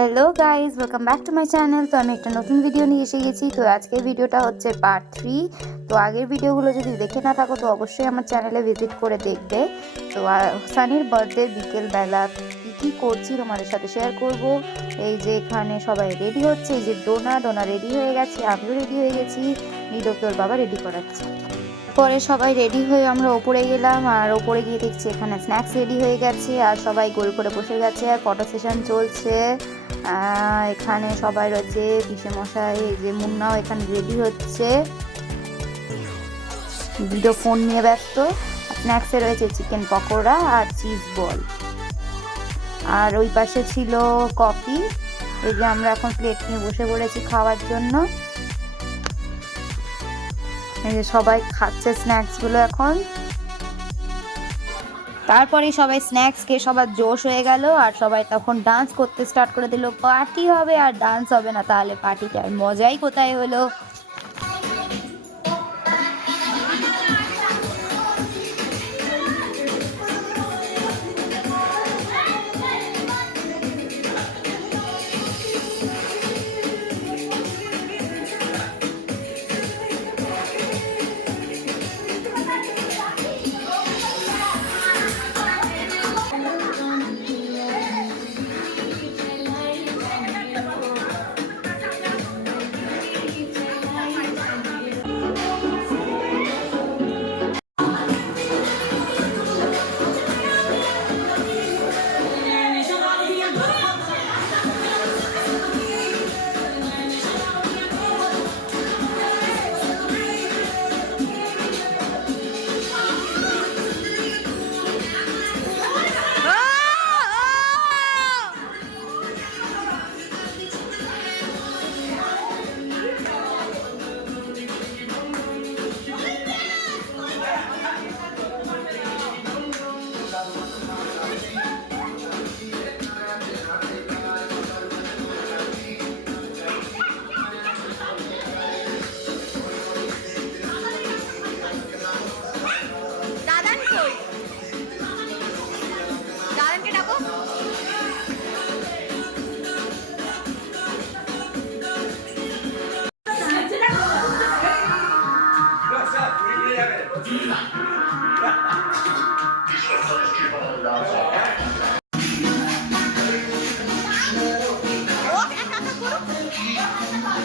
Hello guys welcome back to my channel তো আমি একটা নতুন ভিডিও নিয়ে এসে গেছি। তো আজকের ভিডিওটা হচ্ছে পার্ট থ্রি তো আগের ভিডিওগুলো যদি দেখে না থাকো, তো অবশ্যই আমার চ্যানেলে ভিজিট করে দেখবে। তো সানির বার্থডে বিকেলবেলা কী কী করছি তোমাদের সাথে শেয়ার করব। এই যে এখানে সবাই রেডি হচ্ছে। এই যে ডোনা ডোনা রেডি হয়ে গেছে। আমিও রেডি হয়ে গেছি। নিদোকে ওর বাবা রেডি করাচ্ছে। পরে সবাই রেডি হয়ে আমরা ওপরে গেলাম। আর ওপরে গিয়ে দেখছি এখানে স্ন্যাক্স রেডি হয়ে গেছে। আর সবাই গোল করে বসে গেছে। আর ফটো সেশন চলছে। এখানে সবাই রয়েছে মশাই যে মুন্নাও এখানে রেডি হচ্ছে। ভিডিও ফোন নিয়ে ব্যস্ত। স্ন্যাক্সে রয়েছে চিকেন পকোড়া আর চিজ বল আর ওই পাশে ছিল কফি এই যে আমরা এখন প্লেট নিয়ে বসে পড়েছি খাওয়ার জন্য। এই যে সবাই খাচ্ছে স্ন্যাক্সগুলো এখন। তারপরে সবাই স্ন্যাক্স খেয়ে সবার জোশ হয়ে গেল, আর সবাই তখন ডান্স করতে স্টার্ট করে দিল পার্টি হবে আর ডান্স হবে না, তাহলে পার্টিতে আর মজাই কোথায় হলো?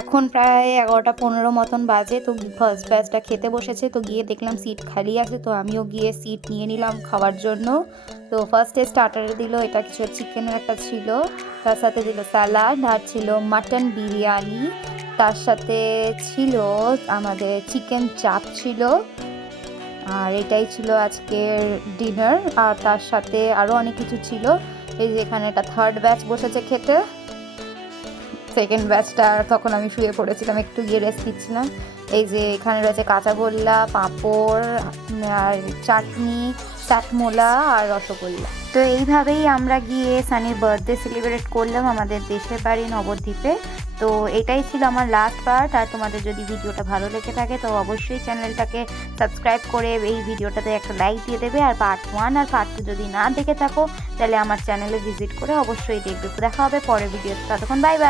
এখন প্রায় এগারোটা পনেরো মতন বাজে, তো ফার্স্ট ব্যাচটা খেতে বসেছে, তো গিয়ে দেখলাম সিট খালি আছে, তো আমিও গিয়ে সিট নিয়ে নিলাম খাওয়ার জন্য। তো ফার্স্টে স্টার্টারে দিল এটা কিছু চিকেনের একটা ছিল, তার সাথে দিল স্যালাড আর ছিল মাটন বিরিয়ানি, তার সাথে ছিল আমাদের চিকেন চাপ ছিল। আর এটাই ছিল আজকের ডিনার আর তার সাথে আরও অনেক কিছু ছিল। এই যে এখানে একটা থার্ড ব্যাচ বসেছে খেতে। সেকেন্ড ব্যাচটা তখন আমি শুয়ে পড়েছিলাম, একটু গিয়ে রেস্ট নিচ্ছিলাম। এই যে এখানে রয়েছে কাঁচা গোল্লা, পাঁপড়, আর চাটনি, চাটমোলা আর রসগোল্লা। তো এইভাবেই আমরা গিয়ে সানির বার্থডে সেলিব্রেট করলাম আমাদের দেশের বাড়ি নবদ্বীপে। তো এটাই ছিল আমার লাস্ট পার্ট আর তোমাদের যদি ভিডিওটা ভালো লেগে থাকে, তো অবশ্যই চ্যানেলটাকে সাবস্ক্রাইব করে এই ভিডিওটাতে একটা লাইক দিয়ে দেবে। আর পার্ট ওয়ান আর পার্ট টু যদি না দেখে থাকো, তাহলে আমার চ্যানেলে ভিজিট করে অবশ্যই দেখবে। দেখা হবে পরের ভিডিওতে ততক্ষণ বাই বাই